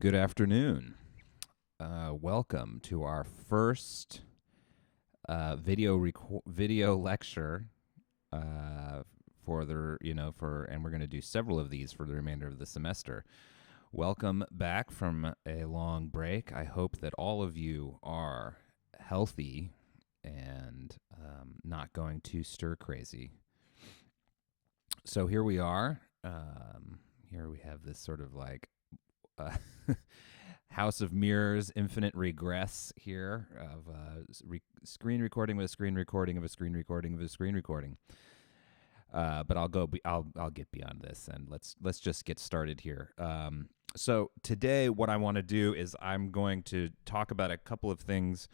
Good afternoon. Welcome to our first video lecture for and we're going to do several of these for the remainder of the semester. Welcome back from a long break. I hope that all of you are healthy and not going too stir crazy. So here we are. Here we have this sort of like House of Mirrors, infinite regress here of screen recording with a screen recording of a screen recording of a screen recording. But I'll get beyond this, and let's just get started here. So today, what I want to do is I'm going to talk about a couple of things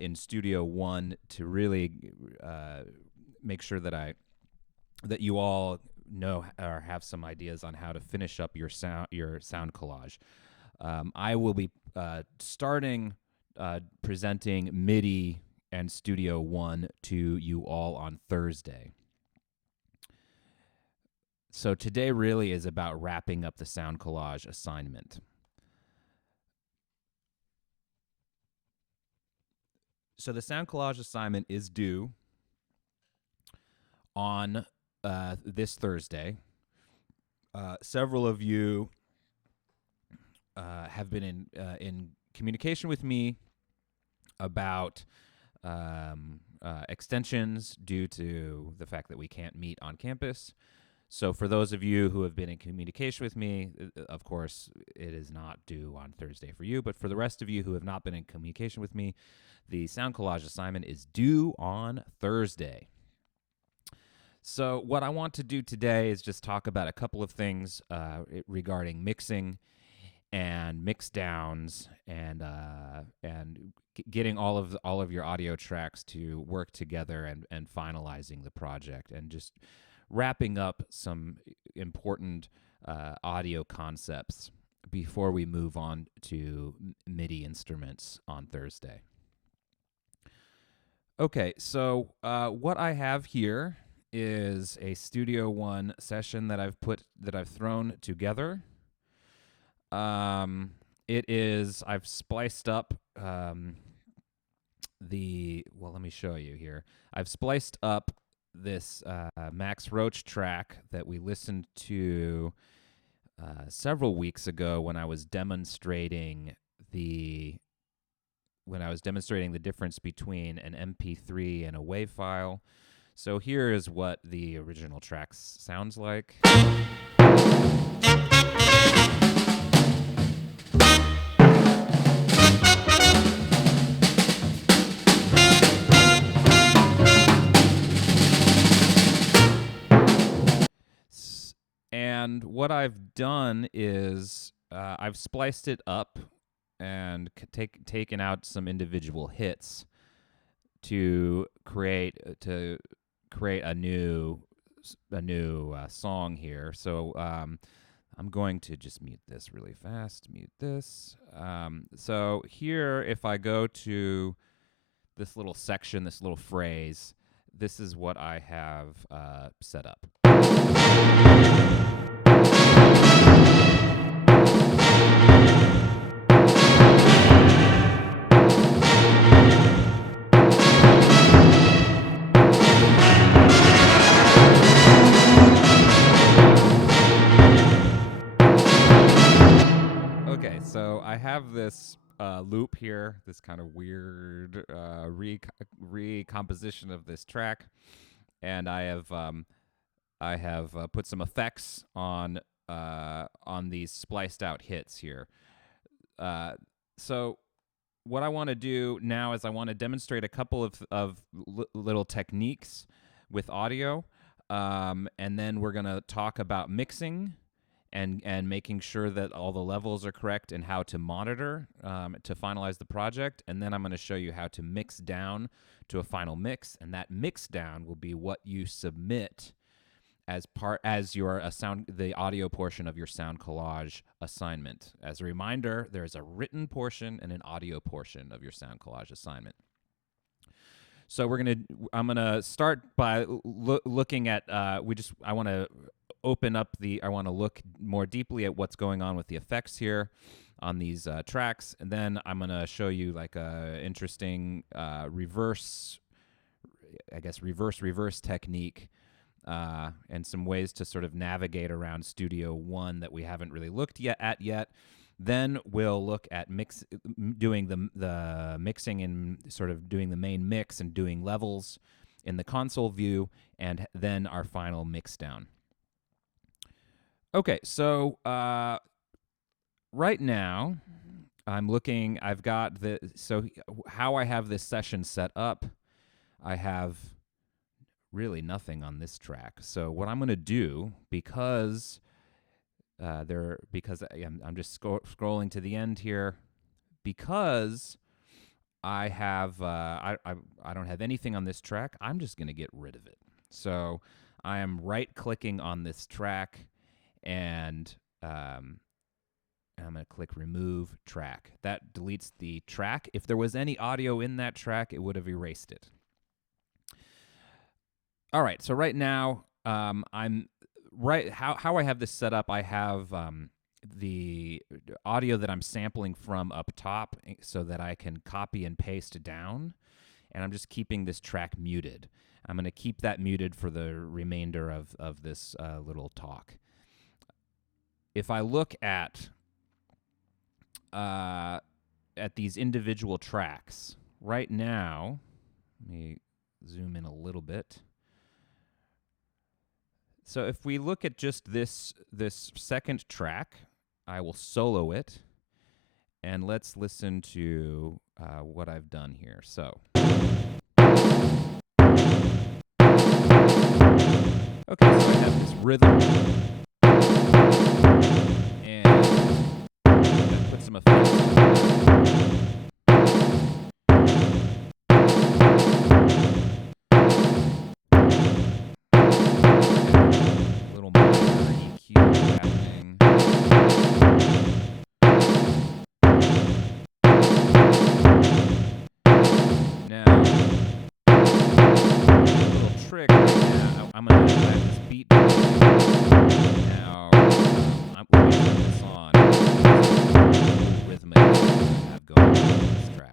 in Studio One to really make sure that you all know or have some ideas on how to finish up your sound collage. I will be starting presenting MIDI and Studio One to you all on Thursday. So today really is about wrapping up the sound collage assignment. So the sound collage assignment is due on this Thursday. Several of you have been in communication with me about extensions due to the fact that we can't meet on campus. So for those of you who have been in communication with me, of course, it is not due on Thursday for you. But for the rest of you who have not been in communication with me, the sound collage assignment is due on Thursday. So what I want to do today is just talk about a couple of things regarding mixing and mix downs and getting all of your audio tracks to work together and finalizing the project and just wrapping up some important audio concepts before we move on to MIDI instruments on Thursday. Okay, so what I have here is a Studio One session that I've thrown together. I've spliced up let me show you here. I've spliced up this Max Roach track that we listened to several weeks ago when I was demonstrating the difference between an MP3 and a WAV file. So here is what the original track sounds like. And what I've done is I've spliced it up and taken out some individual hits to create a new song here. So I'm going to just mute this really fast. Mute this. So here, if I go to this little section, this little phrase, this is what I have set up. Okay, so I have this loop here, this kind of weird recomposition of this track, and I have put some effects on these spliced out hits here. So what I want to do now is I want to demonstrate a couple of little techniques with audio, and then we're going to talk about mixing and making sure that all the levels are correct and how to monitor to finalize the project. And then I'm going to show you how to mix down to a final mix, and that mix down will be what you submit as the audio portion of your sound collage assignment. As a reminder, there's a written portion and an audio portion of your sound collage assignment. So I'm gonna start by looking at I want to I want to look more deeply at what's going on with the effects here on these tracks, and then I'm going to show you like a interesting reverse technique and some ways to sort of navigate around Studio One that we haven't really looked at yet. Then we'll look at doing the mixing and sort of doing the main mix and doing levels in the console view, and then our final mix down. Okay, so right now I've got how I have this session set up, I have really nothing on this track. So what I'm going to do, because I'm just scrolling to the end here, because I have I don't have anything on this track, I'm just going to get rid of it. So I am right-clicking on this track, and I'm going to click Remove Track. That deletes the track. If there was any audio in that track, it would have erased it. All right, so right now, how I have this set up, I have the audio that I'm sampling from up top so that I can copy and paste down, and I'm just keeping this track muted. I'm going to keep that muted for the remainder of this little talk. If I look at these individual tracks, right now, let me zoom in a little bit. So if we look at just this second track, I will solo it, and let's listen to what I've done here. So, okay, so I have this rhythm, and I put some effects on it. Little minor EQ happening. Now, a little trick. I'm gonna have this beat. Now, I'm going to turn this on. Rhythmic I have going on this track.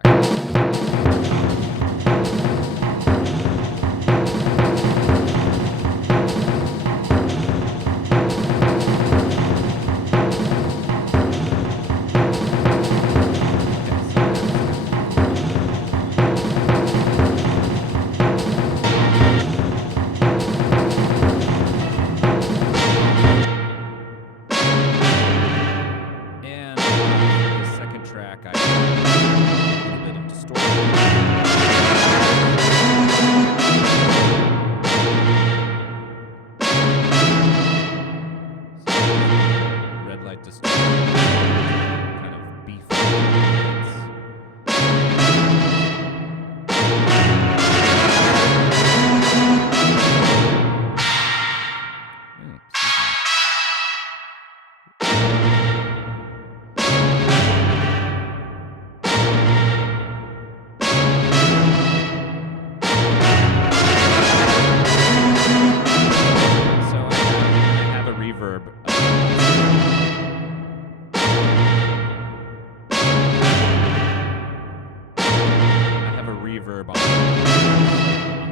reverb on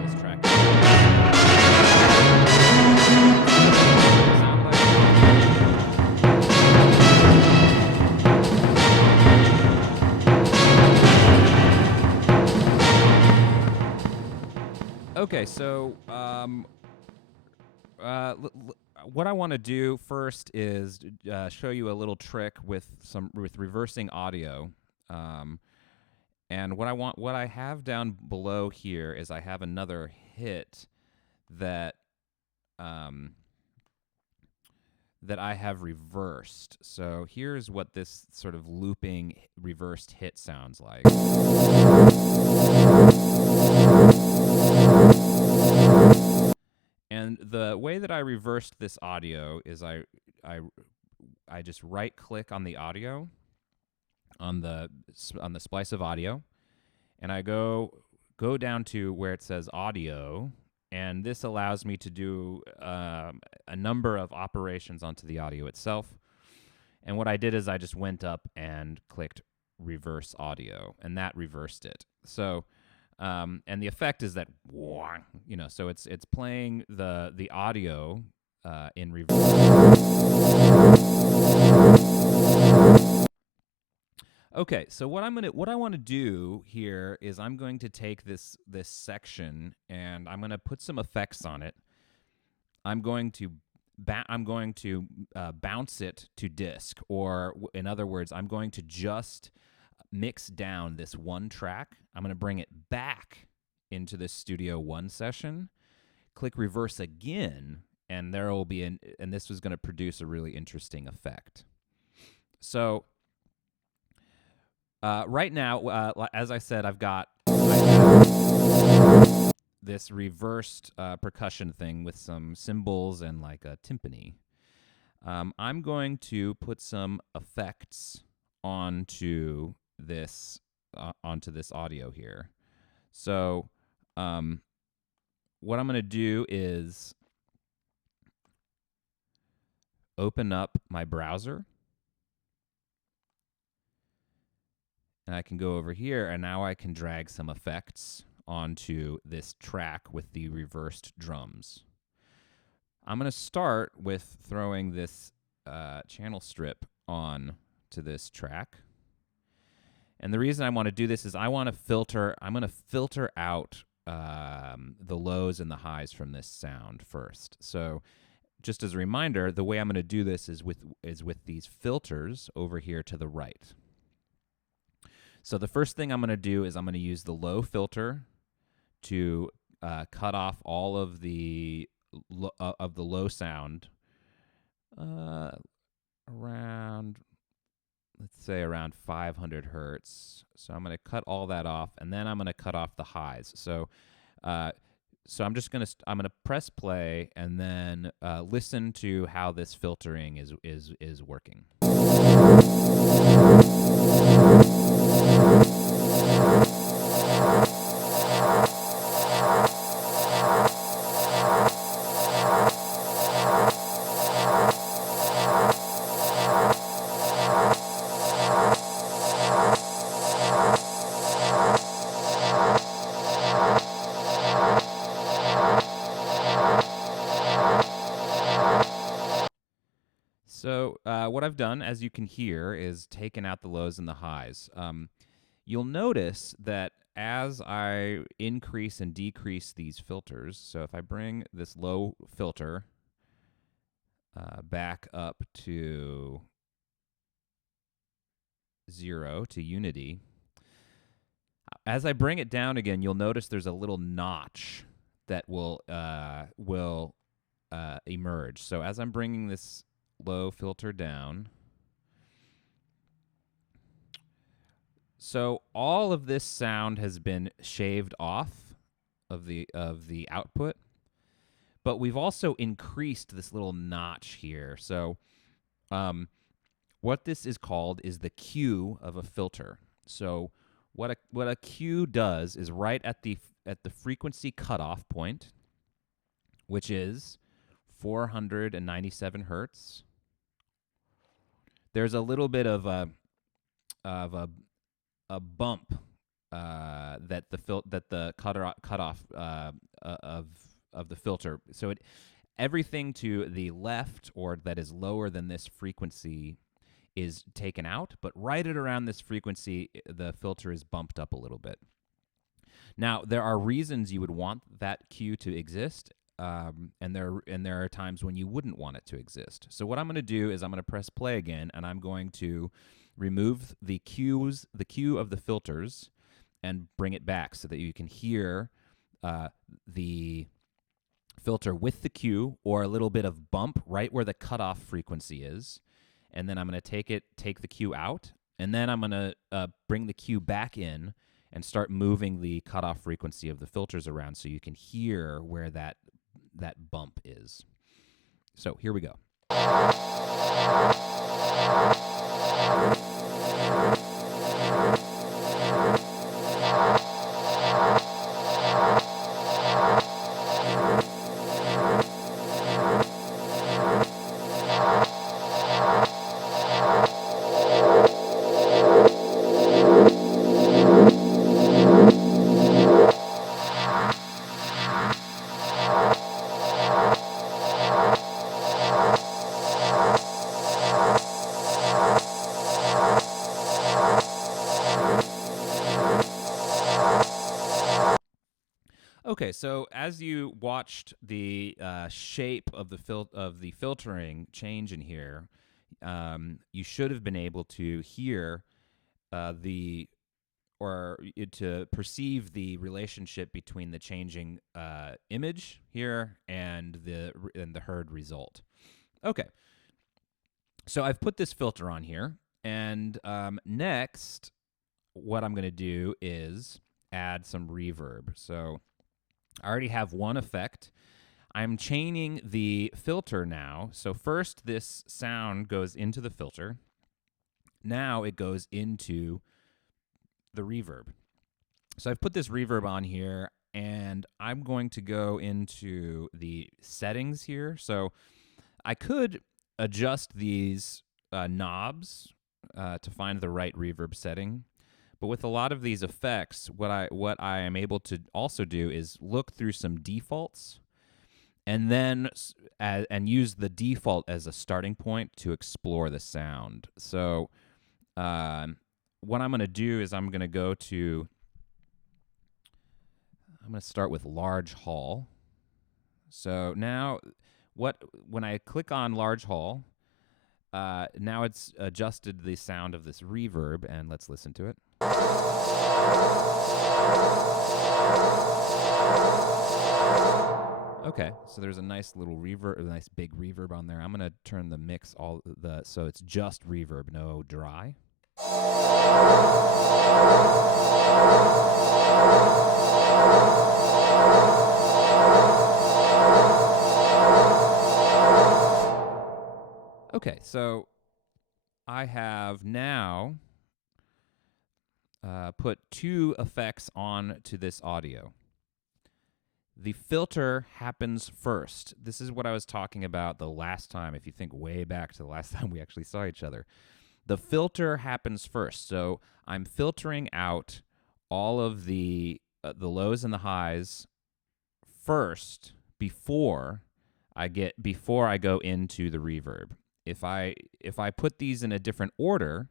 this track. Sound like okay, so what I want to do first is show you a little trick with reversing audio. And what I have down below here is I have another hit that that I have reversed. So here's what this sort of looping reversed hit sounds like. And the way that I reversed this audio is I just right click on the audio on the splice of audio, and I go down to where it says audio, And this allows me to do a number of operations onto the audio itself. And what I did is I just went up and clicked reverse audio, and that reversed it. So, and the effect is that, so it's playing the audio in reverse. Okay, so what I want to do here is I'm going to take this section and I'm going to put some effects on it. I'm going to bounce it to disk, or in other words, I'm going to just mix down this one track. I'm going to bring it back into this Studio One session. Click reverse again, and there will be and this is going to produce a really interesting effect. So right now, as I said, I've got this reversed percussion thing with some cymbals and like a timpani. I'm going to put some effects onto this audio here. So what I'm going to do is open up my browser. And I can go over here, and now I can drag some effects onto this track with the reversed drums. I'm going to start with throwing this channel strip on to this track. And the reason I want to do this is I'm going to filter out the lows and the highs from this sound first. So just as a reminder, the way I'm going to do this is with these filters over here to the right. So the first thing I'm going to do is I'm going to use the low filter to cut off all of the low sound around, let's say, around 500 hertz. So I'm going to cut all that off, and then I'm going to cut off the highs. So I'm just going to press play and then listen to how this filtering is working. So what I've done, as you can hear, is taken out the lows and the highs. You'll notice that as I increase and decrease these filters, so if I bring this low filter back up to 0, to unity, as I bring it down again, you'll notice there's a little notch that will emerge. So as I'm bringing this low filter down, so all of this sound has been shaved off of the output, but we've also increased this little notch here. So what this is called is the Q of a filter. So what a Q does is right at the frequency cutoff point, which is 497 hertz. There's a little bit of a bump that the cutoff of the filter. So everything to the left or that is lower than this frequency is taken out, but right at around this frequency, the filter is bumped up a little bit. Now, there are reasons you would want that Q to exist, and there are times when you wouldn't want it to exist. So what I'm going to do is I'm going to press play again, and I'm going to remove the Q of the filters and bring it back so that you can hear the filter with the Q or a little bit of bump right where the cutoff frequency is. And then I'm going to take the Q out, and then I'm going to bring the Q back in and start moving the cutoff frequency of the filters around so you can hear where that bump is. So here we go. Okay, so as you watched the shape of the filtering change in here, you should have been able to hear the or to perceive the relationship between the changing image here and the heard result. Okay, so I've put this filter on here, and next, what I'm going to do is add some reverb. So I already have one effect. I'm chaining the filter now. So first, this sound goes into the filter. Now it goes into the reverb. So I've put this reverb on here, and I'm going to go into the settings here. So I could adjust these knobs to find the right reverb setting. But with a lot of these effects, what I am able to also do is look through some defaults, and then and use the default as a starting point to explore the sound. So what I'm going to do is I'm going to start with large hall. So now when I click on large hall, now it's adjusted the sound of this reverb, and let's listen to it. Okay, so there's a nice little reverb, a nice big reverb on there. I'm going to turn the mix so it's just reverb, no dry. Okay, so I have now put two effects on to this audio. The filter happens first. This is what I was talking about the last time, if you think way back to the last time we actually saw each other. The filter happens first. So I'm filtering out all of the lows and the highs first before I go into the reverb. If I put these in a different order,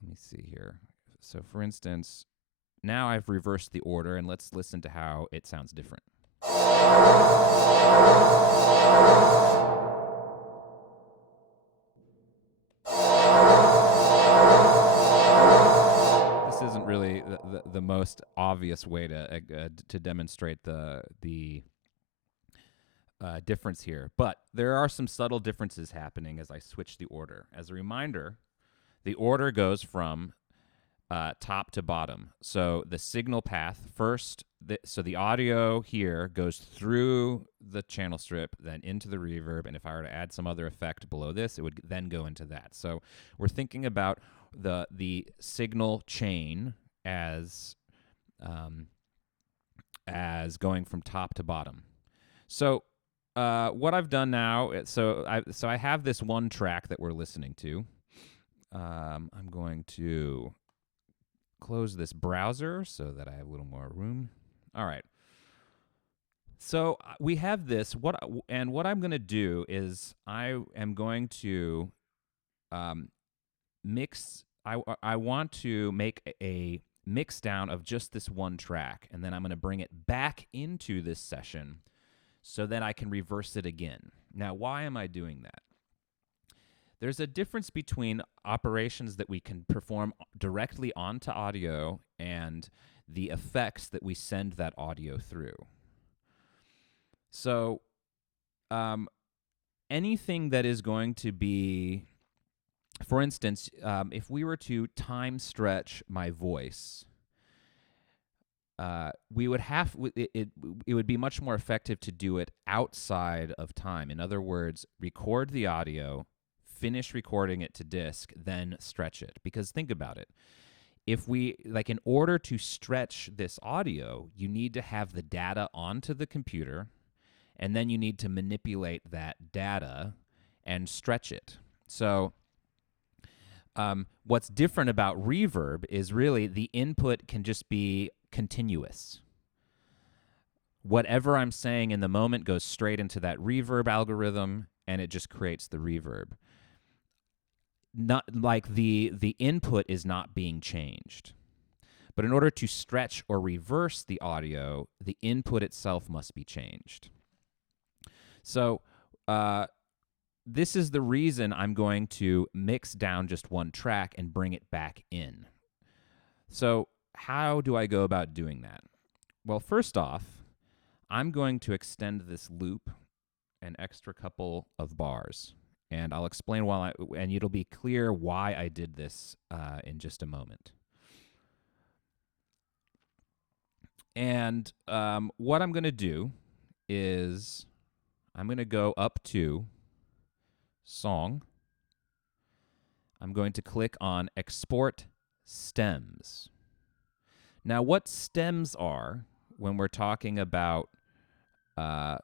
let me see here. So for instance, now I've reversed the order, and let's listen to how it sounds different. This isn't really the most obvious way to demonstrate the difference here, but there are some subtle differences happening as I switch the order. As a reminder, the order goes from top to bottom. So the signal path first, so the audio here goes through the channel strip, then into the reverb, and if I were to add some other effect below this, it would then go into that. So we're thinking about the signal chain as going from top to bottom. So what I've done now, so I have this one track that we're listening to. I'm going to close this browser so that I have a little more room. All right. So we have this. What I'm going to do is I am going to mix. I want to make a mix down of just this one track, and then I'm going to bring it back into this session so that I can reverse it again. Now, why am I doing that? There's a difference between operations that we can perform directly onto audio and the effects that we send that audio through. So anything that is going to be, for instance, if we were to time stretch my voice, we would have it would be much more effective to do it outside of time. In other words, record the audio, finish recording it to disk, then stretch it. Because think about it. If in order to stretch this audio, you need to have the data onto the computer, and then you need to manipulate that data and stretch it. So what's different about reverb is really the input can just be continuous. Whatever I'm saying in the moment goes straight into that reverb algorithm, and it just creates the reverb. Not like the input is not being changed. But in order to stretch or reverse the audio, the input itself must be changed. So this is the reason I'm going to mix down just one track and bring it back in. So how do I go about doing that? Well, first off, I'm going to extend this loop an extra couple of bars. And I'll explain and it'll be clear why I did this in just a moment. And what I'm going to do is I'm going to go up to Song. I'm going to click on Export Stems. Now, what stems are when we're talking about a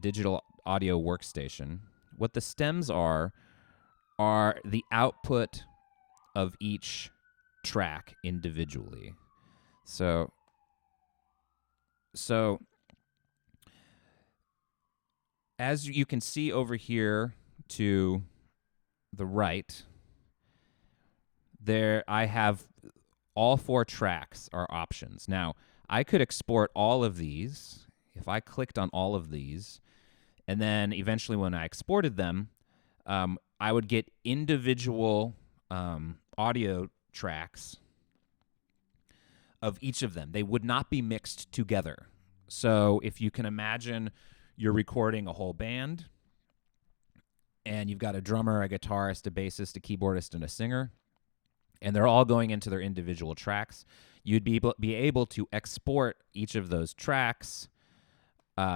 digital audio workstation, what the stems are the output of each track individually. So as you can see over here to the right, there I have all 4 tracks are options. Now, I could export all of these if I clicked on all of these, and then eventually when I exported them, I would get individual audio tracks of each of them. They would not be mixed together. So if you can imagine you're recording a whole band, and you've got a drummer, a guitarist, a bassist, a keyboardist, and a singer, and they're all going into their individual tracks, you'd be able to export each of those tracks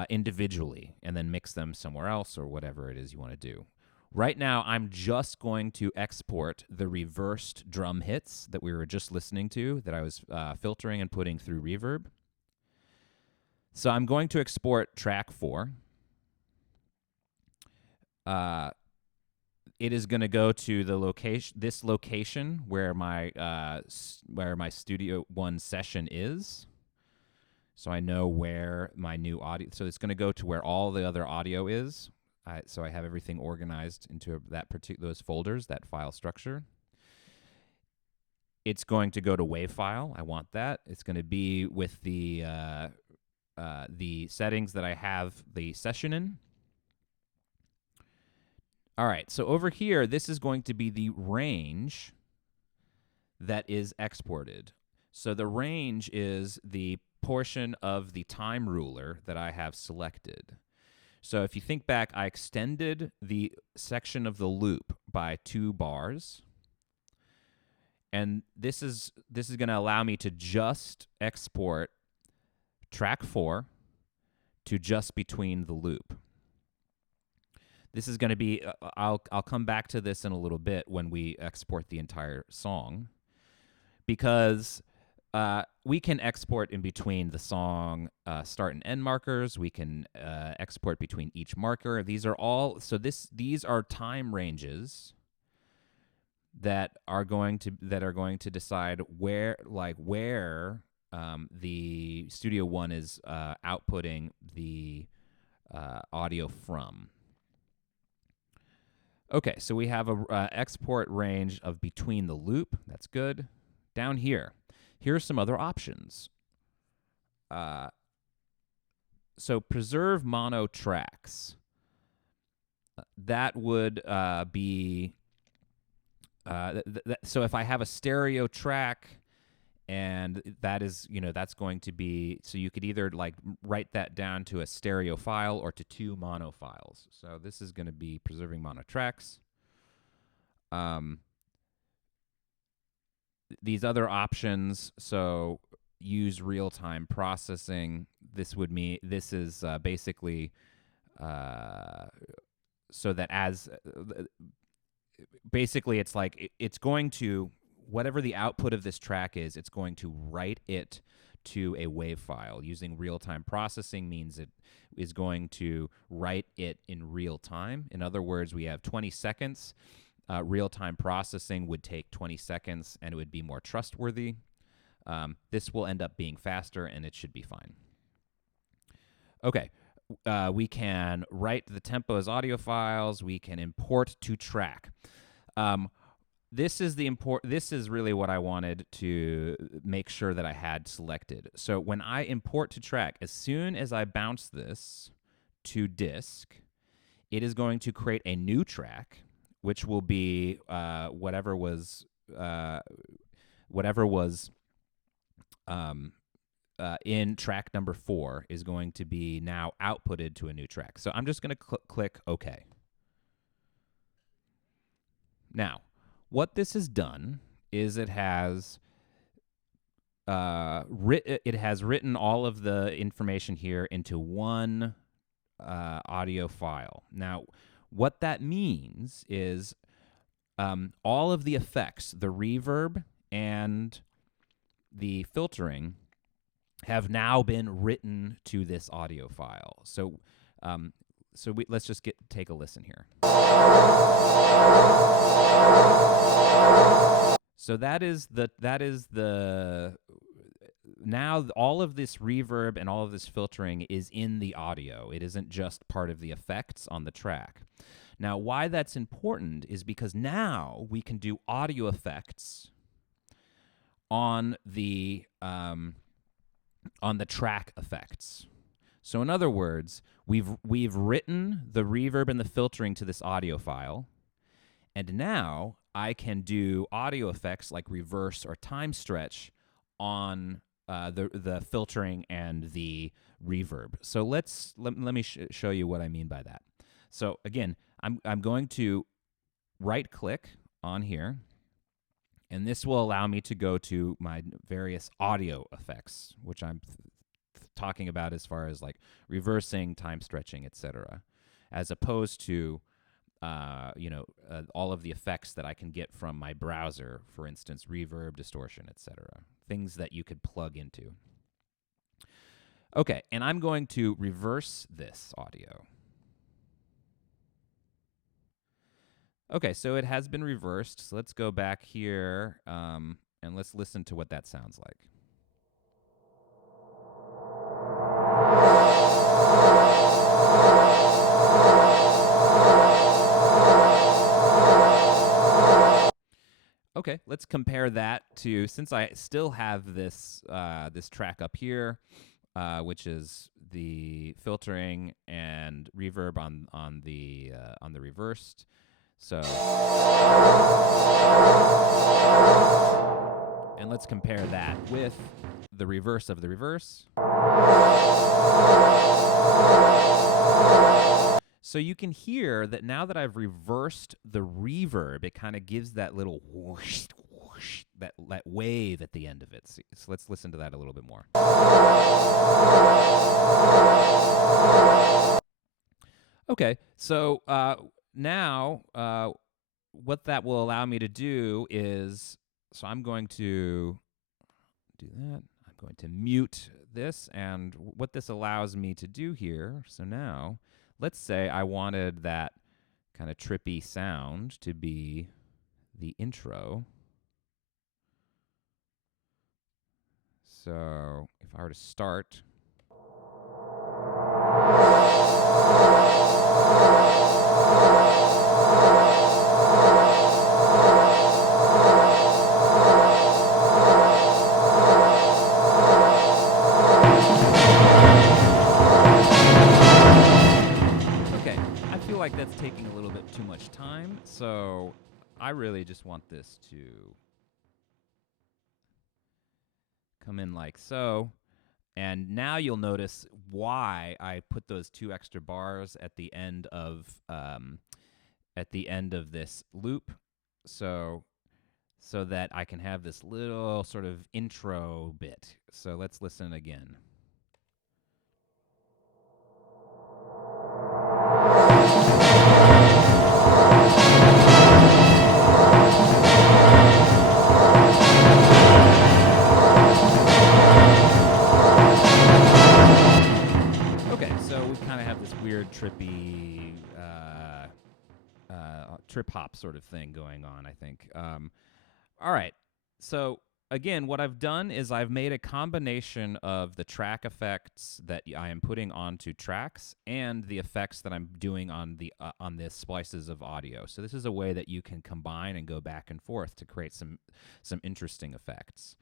individually and then mix them somewhere else or whatever it is you want to do. Right now, I'm just going to export the reversed drum hits that we were just listening to, that I was filtering and putting through reverb. So I'm going to export track 4. It is going to go to the location where my Studio One session is. So I know where my new audio. So it's going to go to where all the other audio is. So I have everything organized into those folders, that file structure. It's going to go to WAV file. I want that. It's going to be with the settings that I have the session in. All right, so over here, this is going to be the range that is exported. So the range is the portion of the time ruler that I have selected. So if you think back, I extended the section of the loop by 2 bars. And this is going to allow me to just export track 4 to just between the loop. This is going to be, I'll come back to this in a little bit when we export the entire song, because we can export in between the song start and end markers. We can export between each marker. These are these are time ranges that are going to decide where the Studio One is outputting the audio from. Okay, so we have a export range of between the loop. That's good. Down here, here's some other options. So preserve mono tracks. That would be so if I have a stereo track, and that is, that's going to be, so you could either write that down to a stereo file or to 2 mono files. So this is going to be preserving mono tracks. These other options, so use real-time processing. This is basically so that basically it's it's going to, whatever the output of this track is, it's going to write it to a WAV file. Using real-time processing means it is going to write it in real time. In other words, we have 20 seconds. Real-time processing would take 20 seconds, and it would be more trustworthy. This will end up being faster, and it should be fine. Okay. We can write the tempo as audio files. We can import to track. this is this is really what I wanted to make sure that I had selected. So when I import to track, as soon as I bounce this to disk, it is going to create a new track, which will be whatever was in track number 4 is going to be now outputted to a new track. So I'm just going to click OK. Now, what this has done is it has written all of the information here into one audio file. Now, what that means is all of the effects, the reverb and the filtering, have now been written to this audio file. So, let's just take a listen here. So that is the now all of this reverb and all of this filtering is in the audio. It isn't just part of the effects on the track. Now, why that's important is because now we can do audio effects on the track effects. So in other words, we've written the reverb and the filtering to this audio file, and now I can do audio effects like reverse or time stretch on the filtering and the reverb. So let me show you what I mean by that. So again, I'm going to right click on here, and this will allow me to go to my various audio effects, which I'm talking about as far as like reversing, time stretching, etc., as opposed to all of the effects that I can get from my browser, for instance, reverb, distortion, etc., things that you could plug into. Okay, and I'm going to reverse this audio. Okay, so it has been reversed. So let's go back here and let's listen to what that sounds like. Okay, let's compare that to, since I still have this this track up here, which is the filtering and reverb on the reversed. So, and let's compare that with the reverse of the reverse. So you can hear that now that I've reversed the reverb, it kind of gives that little whoosh, whoosh, that wave at the end of it. So let's listen to that a little bit more. Okay, so now what that will allow me to do is, so I'm going to do that. I'm going to mute this, and what this allows me to do here, so now, let's say I wanted that kind of trippy sound to be the intro. So if I were to start. Like that's taking a little bit too much time, so I really just want this to come in like so. And now you'll notice why I put those 2 extra bars at the end of this loop, so that I can have this little sort of intro bit. So let's listen again. Weird trippy trip hop sort of thing going on, I think. All right, so again, what I've done is I've made a combination of the track effects that I am putting onto tracks and the effects that I'm doing on the splices of audio. So this is a way that you can combine and go back and forth to create some interesting effects.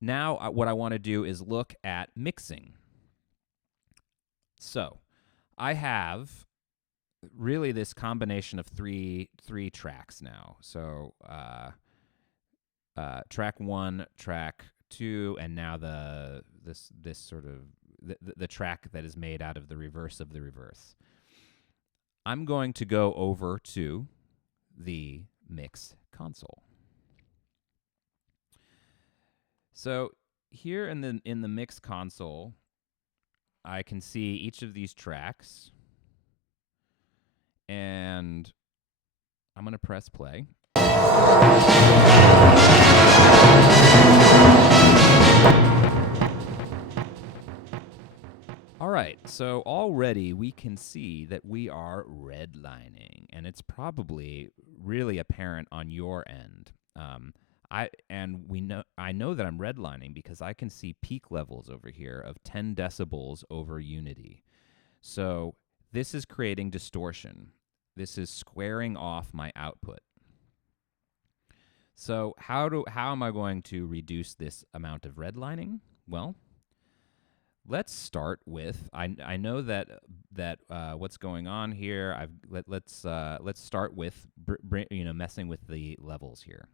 Now, what I want to do is look at mixing. So I have really this combination of three tracks now. So track 1, track 2, and now this sort of the track that is made out of the reverse of the reverse. I'm going to go over to the mix console. So here in the mix console, I can see each of these tracks, and I'm going to press play. All right, so already we can see that we are redlining, and it's probably really apparent on your end. I know that I'm redlining because I can see peak levels over here of 10 decibels over unity. So this is creating distortion. This is squaring off my output. So how am I going to reduce this amount of redlining? Well, let's start with I know that what's going on here. Let's start with messing with the levels here.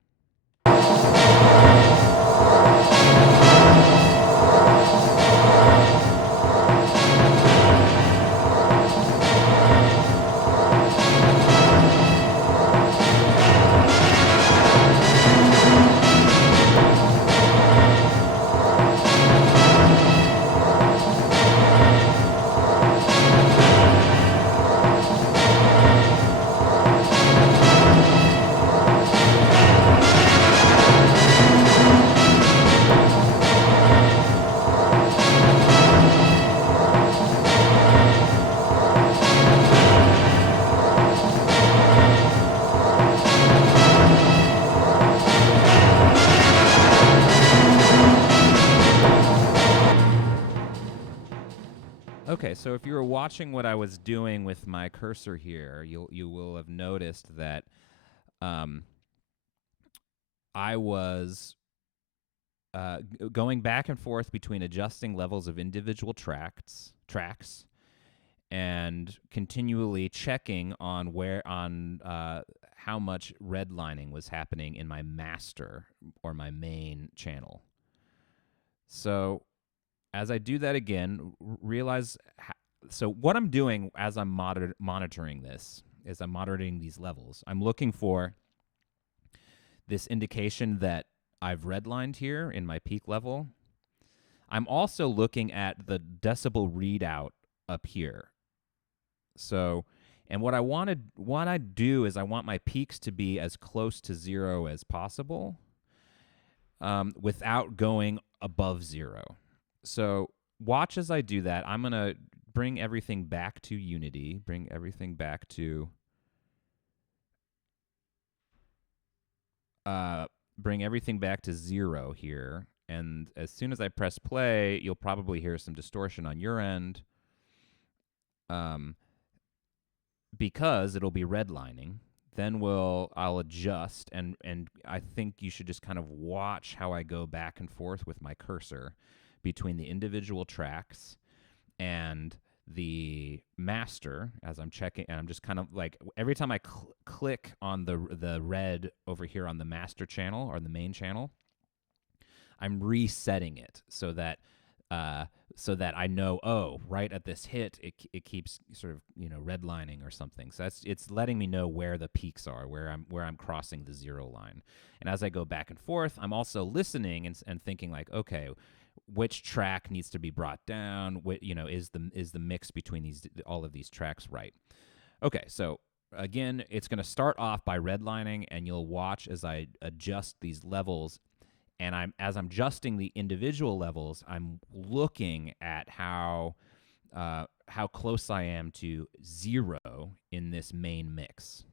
Okay, so if you were watching what I was doing with my cursor here, you will have noticed that I was going back and forth between adjusting levels of individual tracks and continually checking on how much redlining was happening in my master or my main channel. So as I do that again, realize so what I'm doing as I'm monitoring this is I'm monitoring these levels. I'm looking for this indication that I've redlined here in my peak level. I'm also looking at the decibel readout up here. So, and what I do is I want my peaks to be as close to 0 as possible without going above 0. So watch as I do that. I'm going to bring everything back to unity, bring everything back to bring everything back to 0 here. And as soon as I press play, you'll probably hear some distortion on your end because it'll be redlining. Then I'll adjust, and I think you should just kind of watch how I go back and forth with my cursor between the individual tracks and the master as I'm checking, and I'm just kind of like every time I click on the red over here on the master channel or the main channel, I'm resetting it so that I know, right at this hit it keeps sort of redlining or something. So it's letting me know where the peaks are, where I'm crossing the 0 line. And as I go back and forth, I'm also listening and thinking like, okay, which track needs to be brought down? Is the mix between all of these tracks right? Okay, so again, it's going to start off by redlining, and you'll watch as I adjust these levels. And as I'm adjusting the individual levels, I'm looking at how close I am to 0 in this main mix.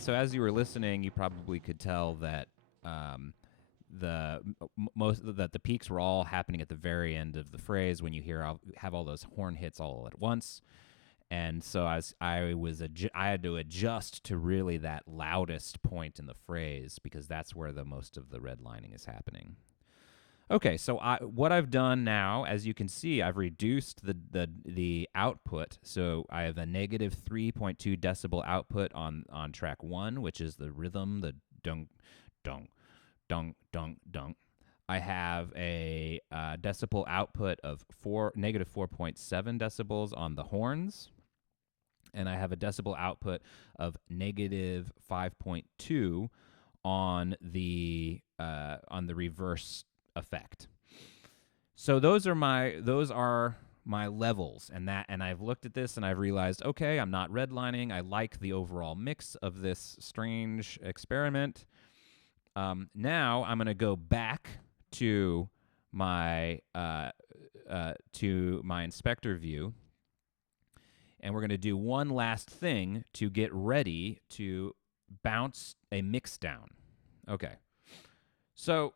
so as you were listening, you probably could tell that the peaks were all happening at the very end of the phrase when you have all those horn hits all at once. And so I had to adjust to really that loudest point in the phrase because that's where the most of the redlining is happening. Okay, so what I've done now, as you can see, I've reduced the output. So I have a negative 3.2 decibel output on track 1, which is the rhythm, the dunk, dunk, dunk, dunk, dunk. I have a decibel output of negative 4.7 decibels on the horns, and I have a decibel output of negative 5.2 on the reverse effect. So those are my levels, and I've looked at this and I've realized, okay, I'm not redlining. I like the overall mix of this strange experiment. Now I'm going to go back to my inspector view, and we're going to do one last thing to get ready to bounce a mix down. Okay. So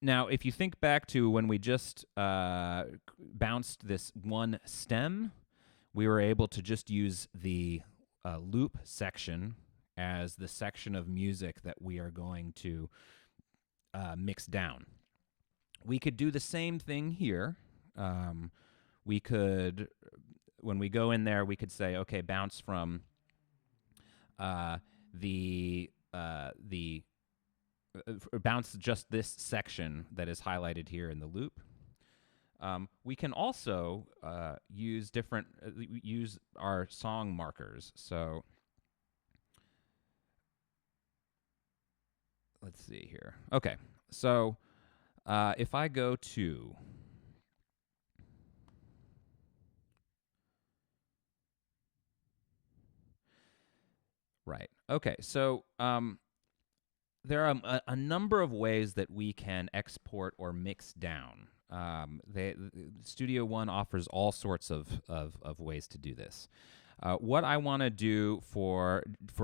now, if you think back to when we just bounced this one stem, we were able to just use the loop section as the section of music that we are going to mix down. We could do the same thing here. We could, when we go in there, we could say, okay, bounce from bounce just this section that is highlighted here in the loop. We can also use our song markers. So let's see here. Okay, so if I go to right, okay, so there are a number of ways that we can export or mix down. Studio One offers all sorts of ways to do this. What I want to do for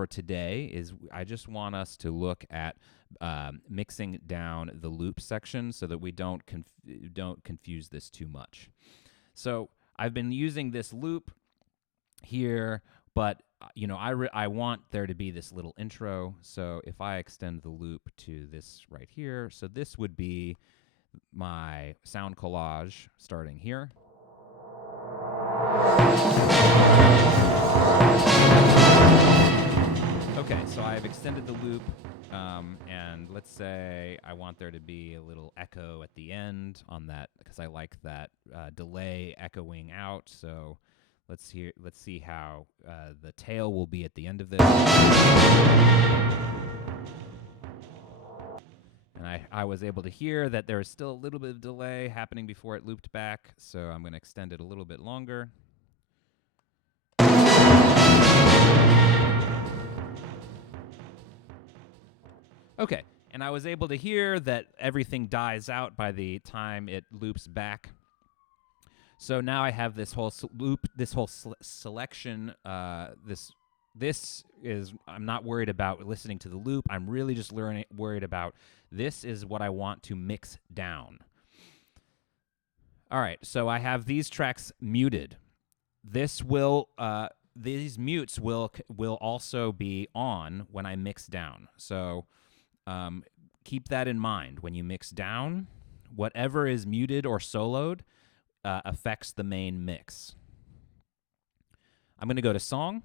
today is I just want us to look at mixing down the loop section so that we don't confuse this too much. So I've been using this loop here, but I want there to be this little intro. So if I extend the loop to this right here, so this would be my sound collage starting here. Okay, so I've extended the loop, and let's say I want there to be a little echo at the end on that because I like that delay echoing out. So let's see how the tail will be at the end of this. And I was able to hear that there is still a little bit of delay happening before it looped back, so I'm going to extend it a little bit longer. Okay, and I was able to hear that everything dies out by the time it loops back. So now I have this whole loop, this whole selection. This is, I'm not worried about listening to the loop. I'm really just worried about this is what I want to mix down. All right, so I have these tracks muted. These mutes will also be on when I mix down. So keep that in mind. When you mix down, whatever is muted or soloed affects the main mix. I'm going to go to song.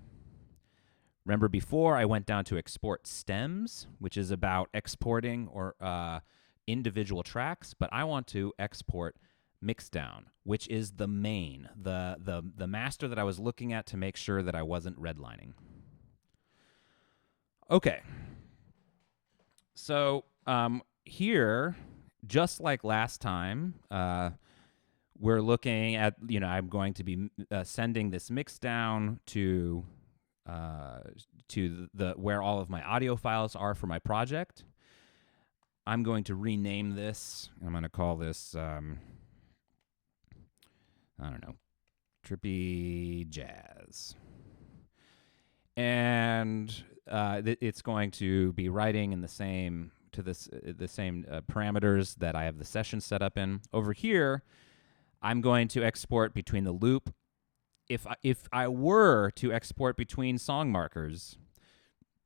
Remember before I went down to export stems, which is about exporting or individual tracks, but I want to export mixdown, which is the main, the master that I was looking at to make sure that I wasn't redlining. Okay. So here, just like last time, we're looking at, I'm going to be sending this mixdown to the where all of my audio files are for my project. I'm going to rename this. I'm going to call this, I don't know, Trippy Jazz. and it's going to be writing in the same parameters that I have the session set up in. Over here, I'm going to export between the loop. If I were to export between song markers,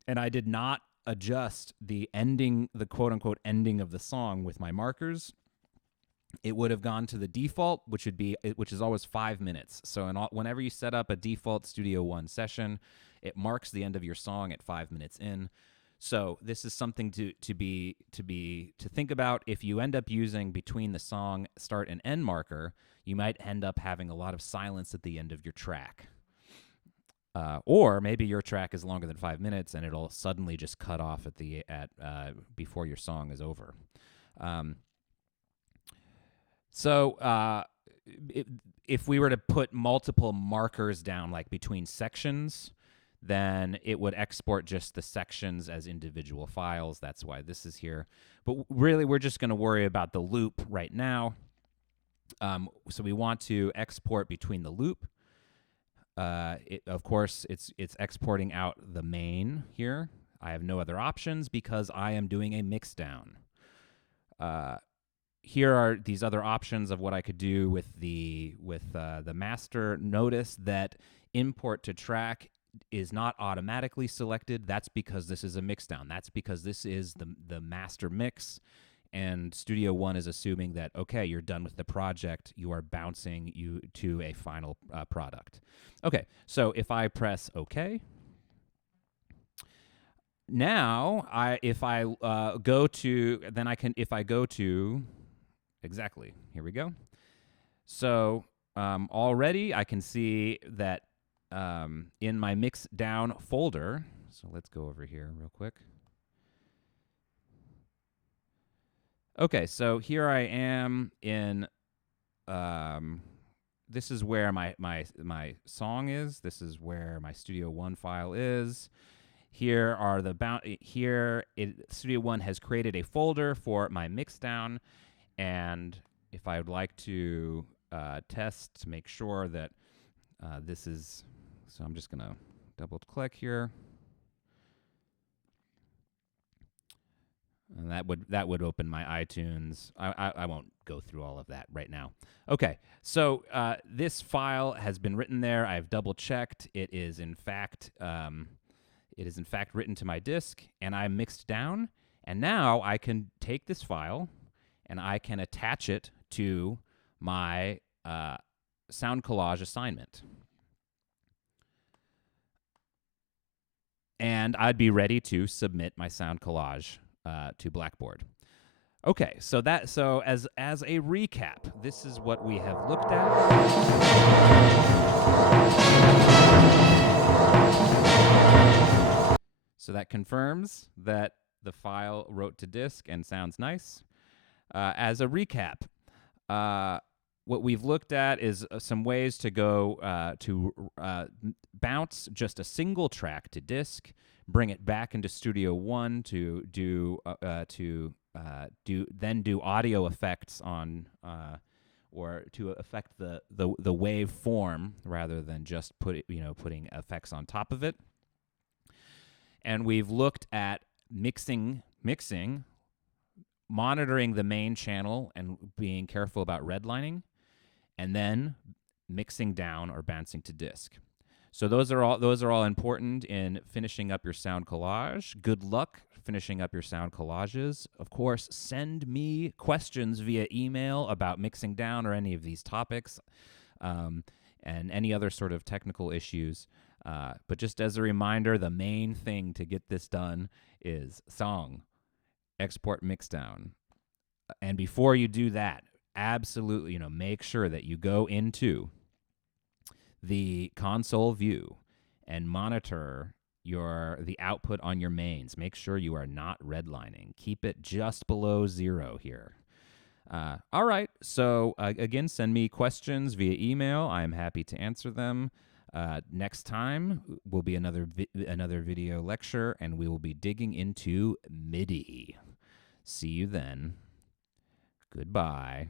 and I did not adjust the quote unquote ending of the song with my markers, it would have gone to the default, which is always 5 minutes. So whenever you set up a default Studio One session, it marks the end of your song at 5 minutes in. So this is something to think about. If you end up using between the song start and end marker, you might end up having a lot of silence at the end of your track. Or maybe your track is longer than 5 minutes and it'll suddenly just cut off before your song is over. If we were to put multiple markers down, like between sections, then it would export just the sections as individual files. That's why this is here. But really, we're just going to worry about the loop right now. So we want to export between the loop. Of course, it's exporting out the main here. I have no other options because I am doing a mix down. Here are these other options of what I could do with the master. Notice that import to track is not automatically selected. That's because this is a mix down. That's because this is the master mix, and Studio One is assuming that, okay, you're done with the project. You are bouncing you to a final product. Okay, so if I press OK, now if I go to exactly, here we go. So already I can see that in my mix down folder, so let's go over here real quick. Okay, so here I am in, this is where my song is. This is where my Studio One file is. Here are Studio One has created a folder for my mix down, and if I would like to test to make sure that this is, so I'm just gonna double click here. And that would open my iTunes. I won't go through all of that right now. Okay, so this file has been written there. I've double checked. It is in fact written to my disk, and I mixed down. And now I can take this file and I can attach it to my sound collage assignment. And I'd be ready to submit my sound collage to Blackboard. Okay, so as a recap, this is what we have looked at. So that confirms that the file wrote to disk and sounds nice. As a recap, what we've looked at is some ways to go to bounce just a single track to disk, bring it back into Studio One to do audio effects on or to affect the wave form rather than just putting effects on top of it. And we've looked at mixing, monitoring the main channel and being careful about redlining, and then mixing down or bouncing to disk. So those are all important in finishing up your sound collage. Good luck finishing up your sound collages. Of course, send me questions via email about mixing down or any of these topics, and any other sort of technical issues. But just as a reminder, the main thing to get this done is song, export, mix down. And before you do that, absolutely, make sure that you go into the console view and monitor the output on your mains. Make sure you are not redlining. Keep it just below 0 here. All right, so again, send me questions via email. I'm happy to answer them. Next time will be another video lecture, and we will be digging into MIDI. See you then. Goodbye.